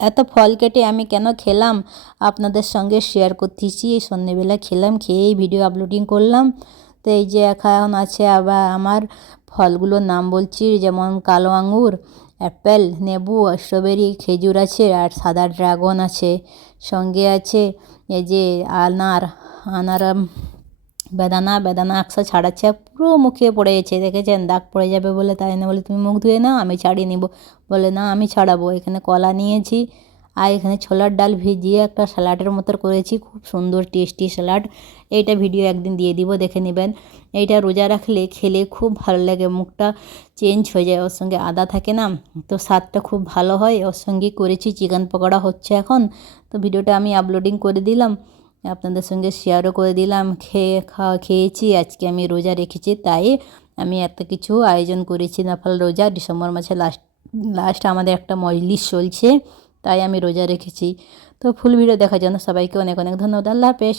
এত ফল কেটে আমি কেন খেলাম আপনাদের সঙ্গে শেয়ার করতেছি। এই সন্ধ্যেবেলা খেলাম, খেয়েই ভিডিও আপলোডিং করলাম। তো এই যে এখন আছে আবার আমার ফলগুলোর নাম বলছি, যেমন কালো আঙুর, অ্যাপেল, লেবু, স্ট্রবেরি, খেজুর আছে, আর সাদা ড্রাগন আছে। সঙ্গে আছে এই যে আনার বেদানা বেদানা একশো ছাড়াচ্ছে, পুরো মুখে পড়ে গেছে, দেখেছেন দাগ পড়ে যাবে বলে। তাই না বলে তুমি মুখ ধুয়ে নাও, আমি ছাড়িয়ে নিব। বলে না আমি ছাড়াবো। এখানে কলা নিয়েছি, আর এখানে ছোলার ডাল ভিজিয়ে একটা স্যালাডের মতো করেছি, খুব সুন্দর টেস্টি স্যালাড। এইটা ভিডিও একদিন দিয়ে দিব, দেখে নেবেন। এইটা রোজা রাখলে খেলে খুব ভালো লাগে, মুখটা চেঞ্জ হয়ে যায়। ওর সঙ্গে আদা থাকে না, তো স্বাদটা খুব ভালো হয়। ওর সঙ্গে করেছি চিকেন পকোড়া হচ্ছে এখন। তো ভিডিওটা আমি আপলোডিং করে দিলাম, আপনাদের সঙ্গে শেয়ারও করে দিলাম। খেয়েছি। আজকে আমি রোজা রেখেছি, তাই আমি এত কিছু আয়োজন করেছি। নফল রোজা, ডিসেম্বর মাসে লাস্ট আমাদের একটা মজলিস চলছে, তাই আমি রোজা রেখেছি। তো ফুল ভিডিও দেখার জন্য সবাইকে অনেক অনেক ধন্যবাদ। আল্লাহ হাফেজ।